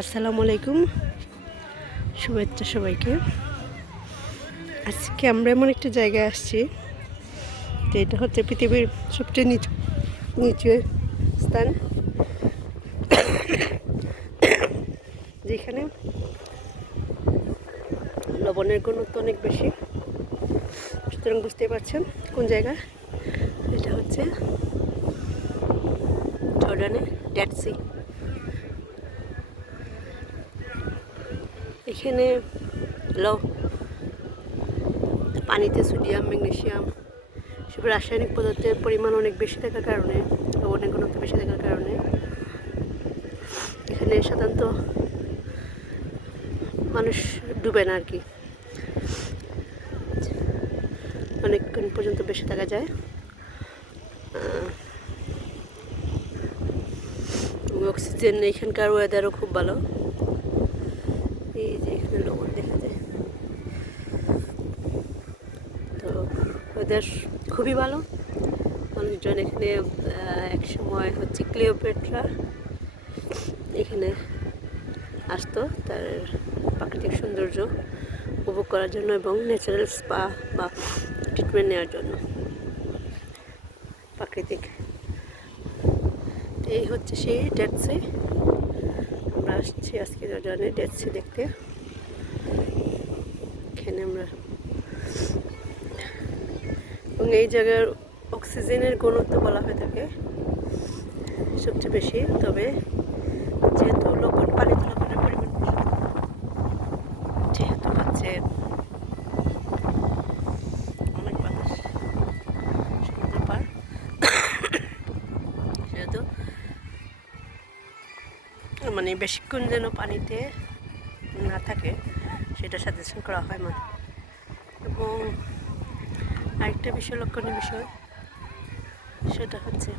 আসসালামু আলাইকুম, শুভেচ্ছা সবাইকে। আজকে আমরা এমন একটা জায়গায় আসছি তো এটা হচ্ছে পৃথিবীর সবচেয়ে নিচু স্থান, যেখানে লবণের ঘনত্ব অনেক বেশি। সুতরাং বুঝতেই পারছেন কোন জায়গা। এটা হচ্ছে জর্ডানের ডেড সি। এখানে পানিতে সোডিয়াম, ম্যাগনেসিয়াম সব রাসায়নিক পদার্থের পরিমাণ অনেক বেশি থাকার কারণে, লবণের ঘনত্ব বেশি থাকার কারণে এখানে সাধারণত মানুষ ডুবে না আর কি, অনেকক্ষণ পর্যন্ত বেশি থাকা যায়। অক্সিজেন, এখানকার ওয়েদারও খুব ভালো। এই যে এখানে লবণ দেখা যায়, তো ওয়েদার খুবই ভালো। মানুষজন এখানে এক সময় হচ্ছে ক্লিওপেট্রা এখানে আসতো তার প্রাকৃতিক সৌন্দর্য উপভোগ করার জন্য এবং ন্যাচারাল স্পা বা ট্রিটমেন্ট নেওয়ার জন্য। প্রাকৃতিক এই হচ্ছে সেই ডেড সি। আমরা আসছি আজকে জর্ডানে ডেড সি দেখতে। এখানে আমরা এবং এই জায়গার অক্সিজেনের ঘনত্ব বলা হয়ে থাকে সবচেয়ে বেশি। তবে যেহেতু পানিতে লবণের পরিমাণ বেশি, যেহেতু হচ্ছে অনেক বাতাস, সমুদ্র পার, সেহেতু মানে বেশিক্ষণ যেন পানিতে না থাকে সেটা সাজেশন করা হয় না। এবং আরেকটা বিষয়, লক্ষণীয় বিষয়, সেটা হচ্ছে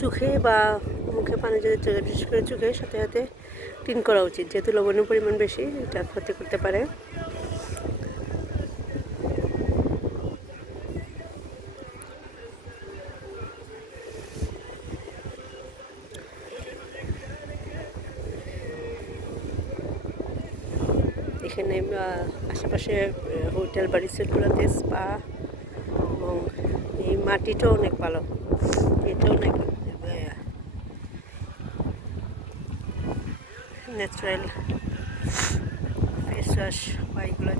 চোখে বা মুখে পানি যদি চলে, বিশেষ করে চোখে, সাথে সাথে ক্লিন করা উচিত, যেহেতু লবণের পরিমাণ বেশি, এটা ক্ষতি করতে পারে। এখানে আশেপাশে হোটেল বা রিসোর্টগুলোতে স্পা এবং এই মাটিটাও অনেক ভালো। এটাও নাকি ন্যাচারাল ফেস ওয়াশ বা এগুলো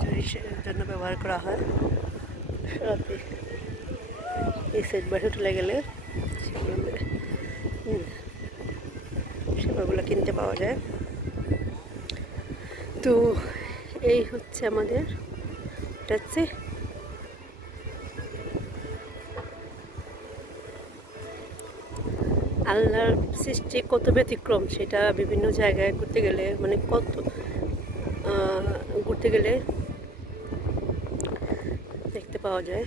জন্য ব্যবহার করা হয়। রাতে এই সাইড বা হোটেলে গেলে সেগুলো কিনতে পাওয়া যায়। তো এই হচ্ছে আমাদের হচ্ছে আল্লাহর সৃষ্টি কত ব্যতিক্রম, সেটা বিভিন্ন জায়গায় ঘুরতে গেলে ঘুরতে গেলে দেখতে পাওয়া যায়।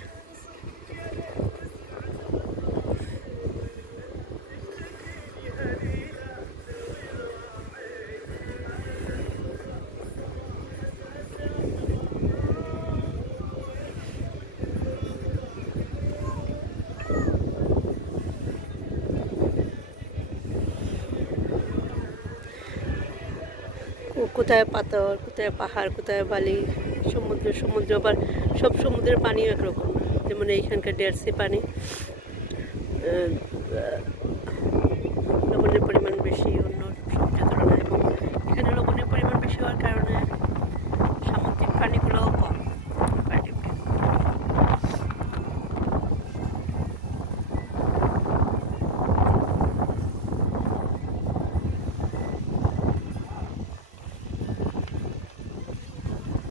কোথায় পাথর, কোথায় পাহাড়, কোথায় বালি, সমুদ্র আবার সব সমুদ্রের পানিও একরকম। যেমন এইখানকার ডেড সি পানি লবণের পরিমাণ বেশি অন্য সমুদ্রের তুলনায়, এবং এখানে লবণের পরিমাণ বেশি হওয়ার কারণে